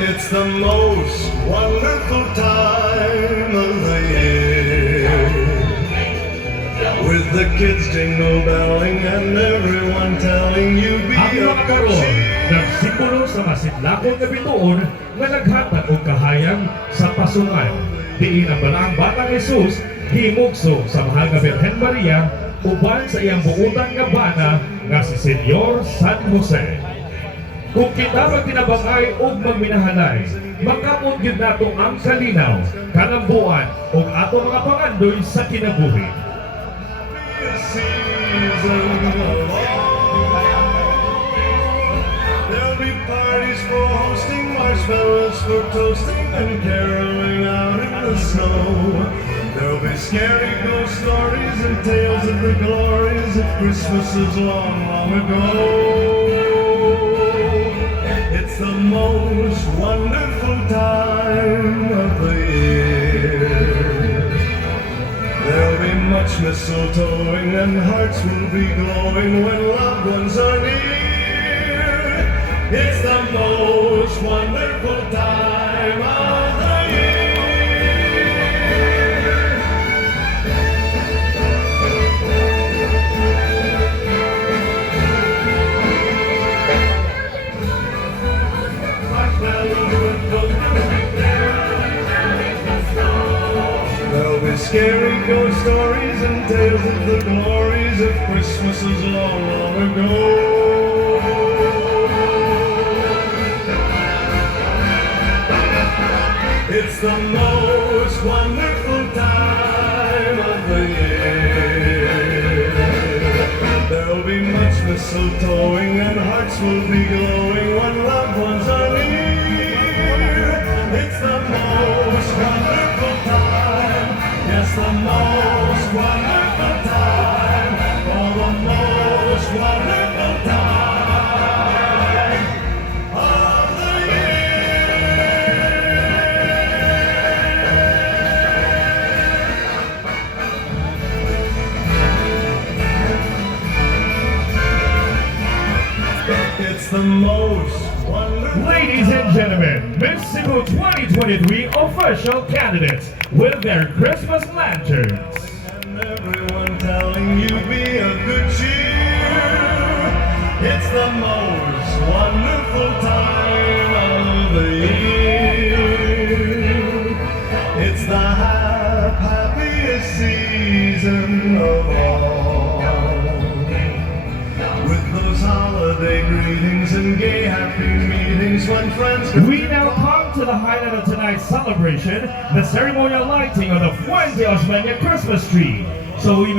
It's the most wonderful time of the year, with the kids jingle belling and everyone telling you be Ang of mga good karon, cheer. nagsimbolo sa masidlakon nga bituon nga naghatag og kahayag sa pasungan. Diin ang balaang batang Jesus himugso sa mahal nga Birhen Maria uban sa iyang buutan nga bana nga si Senyor San Jose. Kung kita magtinabangay o magminahanay, makamot yun nato ang kalinaw, kalambuan o ato mga pangandoy sa kinabuhi. There'll be parties for hosting, marshmallows for toasting, and caroling out in the snow. There'll be scary ghost stories and tales of the glories of Christmases long, long ago. It's the most wonderful time of the year. There'll be much mistletoeing and hearts will be glowing when loved ones are near. It's the most wonderful time of the year. There'll be scary ghost stories and tales of the glories of Christmases long, long ago. It's the most wonderful time of the year. There'll be much mistletoeing and hearts will be glowing when loved ones are near. It's the most wonderful time. Yes, the most wonderful time. Oh, the most wonderful time of the year. It's the most wonderful. Ladies and gentlemen, Miss Cebu 2023 official candidates with their Christmas lanterns. And everyone telling you be of good cheer. It's the most wonderful time of the year. It's the happiest season of all, with those holiday greetings and gay happy meetings when friends come. We now come to the highlight of tonight's celebration, the ceremonial lighting of the Fuente Osmeña Christmas tree. So we may